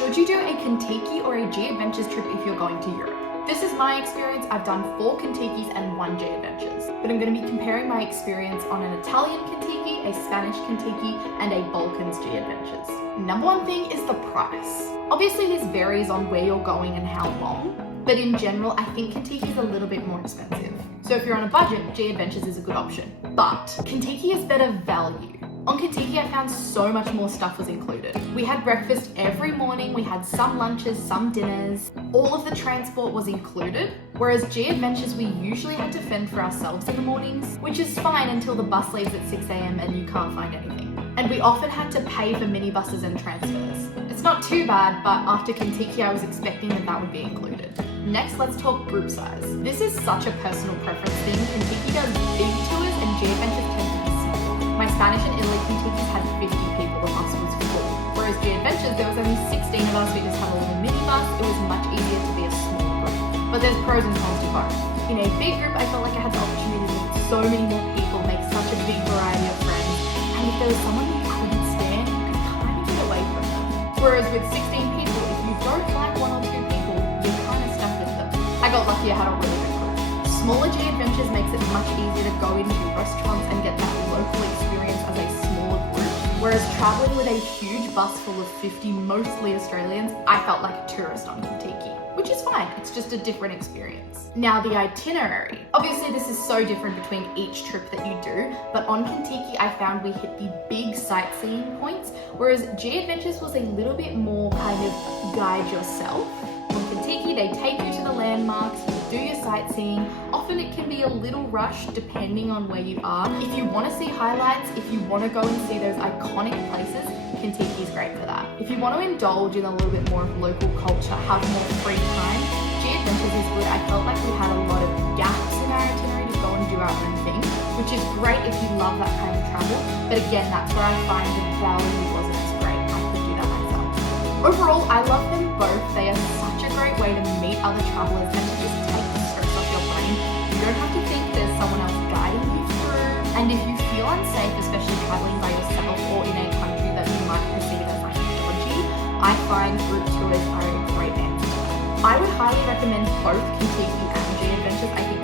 Should you do a Contiki or a G Adventures trip if you're going to Europe? This is my experience. I've done 4 Contikis and 1 G Adventures, but I'm going to be comparing my experience on an Italian Contiki, a Spanish Contiki, and a Balkans G Adventures. Number one thing is the price. Obviously this varies on where you're going and how long, but in general I think Contiki is a little bit more expensive. So if you're on a budget, G Adventures is a good option, but Contiki is better value. On Contiki, I found so much more stuff was included. We had breakfast every morning, we had some lunches, some dinners, all of the transport was included, whereas G Adventures we usually had to fend for ourselves in the mornings, which is fine until the bus leaves at 6 AM and you can't find anything. And we often had to pay for minibuses and transfers. It's not too bad, but after Contiki I was expecting that would be included. Next, let's talk group size. This is such a personal preference thing. Contiki does big tours and G Adventures tend to be small. My Spanish and Italy Contikis had 50 people, the bus was full. Whereas G Adventures, there was only 16 of us, we just had a little minibus, it was much easier to be a small group. But there's pros and cons to both. In a big group, I felt like I had the opportunity to meet so many more people, make such a big variety of friends, and if there was someone you couldn't stand, you could kind of get away from them. Whereas with 16 people, if you don't like 1 or 2 people, you're kind of stuck with them. I got lucky, I had a really good group. Smaller G Adventures makes it much easier to go into restaurants and get that local experience as a smaller group. Whereas traveling with a huge bus full of 50 mostly Australians, I felt like a tourist on Contiki, which is fine, it's just a different experience. Now the itinerary. Obviously this is so different between each trip that you do, but on Contiki I found we hit the big sightseeing points, whereas G Adventures was a little bit more kind of guide yourself. On Contiki, they take you to the landmarks, you do your sightseeing. Often it can be a little rushed depending on where you are. If you want to see highlights, if you want to go and see those iconic places, Contiki is great for that. If you want to indulge in a little bit more of local culture, have more free time, G Adventures is good. I felt like we had a lot of gaps in our itinerary to go and do our own thing, which is great if you love that kind of travel. But again, that's where I find the value wasn't as great. I could do that myself. Overall, I love them both. They are such a great way to meet other travelers and to just take the stress off your brain. You don't have to think there's someone else guiding you through. And if you feel unsafe, especially traveling by yourself or in a country that you might perceive as like dodgy, I find group tours are a great answer to that. I would highly recommend both Contiki and G Adventures. I think